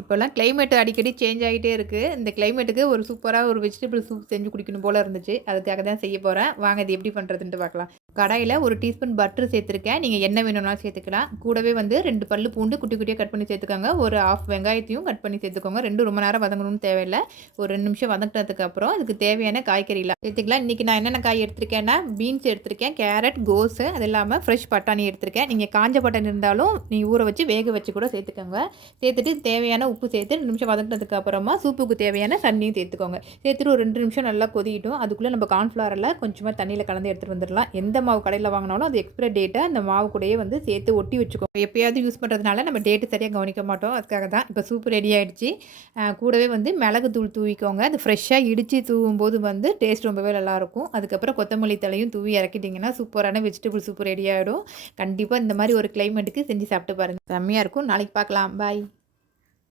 இப்போலாம் கிளைமேட் அடிக்கடி சேஞ்ச் ஆகிட்டே இருக்குது. இந்த கிளைமேட்டுக்கு ஒரு சூப்பரா ஒரு வெஜிடபிள் சூப் செஞ்சு குடிக்கணும் போல இருந்துச்சு. அதுக்காக தான் செய்ய போறேன். வாங்க இது எப்படி பண்ணுறதுன்ட்டு பார்க்கலாம். கடாயில 1 டீஸ்பூன் பட்டர் சேர்த்துருக்கேன். நீங்க என்ன வேணும்னாலும் சேர்த்துக்கலாம். கூடவே வந்து 2 பல்லு பூண்டு குட்டி குட்டியா கட் பண்ணி சேர்த்துக்கோங்க. ஒரு 1/2 வெங்காயத்தையும் கட் பண்ணி சேர்த்துக்கோங்க. 2 ரொம்ப நேரம் வதங்கணும்னு தேவையில்ல. ஒரு 2 நிமிஷம் வதங்கினதுக்கு அப்புறம் அதுக்கு தேவையான காய்கறிலாம் சேர்த்துக்கலாம். இன்னைக்கு நான் என்னென்ன காய் எடுத்திருக்கேன்னா, பீன்ஸ் எடுத்திருக்கேன், கேரட், கோஸு அது இல்லாம ஃப்ரெஷ் பட்டாணி எடுத்திருக்கேன். நீங்க காஞ்ச பட்டாணி இருந்தாலும் நீங்க ஊற வச்சு வேக வச்சு கூட சேர்த்துக்கோங்க. சேர்த்துட்டு தேவையான உப்பு சேர்த்து 2 நிமிஷம் வதங்கினதுக்கு அப்புறமா சூப்புக்கு தேவையான தண்ணியும் சேர்த்துக்கோங்க. சேர்த்துட்டு ஒரு 2 நிமிஷம் நல்லா கொதிக்கட்டும். அதுக்குள்ளே நம்ம கார்ன்ஃப்ளவரில் கொஞ்சமாக தண்ணியில் கலந்து எடுத்துகிட்டு வந்துடலாம். எந்த மாவு கடையில் வாங்கினாலும் அது எக்ஸ்பிரி டேட்டை அந்த மாவு கூடயே வந்து சேர்த்து ஒட்டி வச்சுக்கோங்க. எப்பயாவது யூஸ் பண்ணுறதுனால நம்ம டேட்டு சரியாக கவனிக்க மாட்டோம். அதுக்காக தான் இப்போ சூப்பு ரெடி ஆகிடுச்சு. கூடவே வந்து மிளகு தூள் தூவிக்கோங்க. அது ஃப்ரெஷ்ஷாக இடித்து தூவும்போது வந்து டேஸ்ட் ரொம்பவே நல்லாயிருக்கும். அதுக்கப்புறம் கொத்தமல்லி தலையும் தூவி இறக்கிட்டிங்கன்னா சூப்பரான வெஜிடபிள் சூப்பு ரெடி ஆகிடும். கண்டிப்பாக இந்த மாதிரி ஒரு கிளைமேட்டுக்கு செஞ்சு சாப்பிட்டு பாருங்கள். செம்மையாக இருக்கும். நாளைக்கு பார்க்கலாம். பாய்.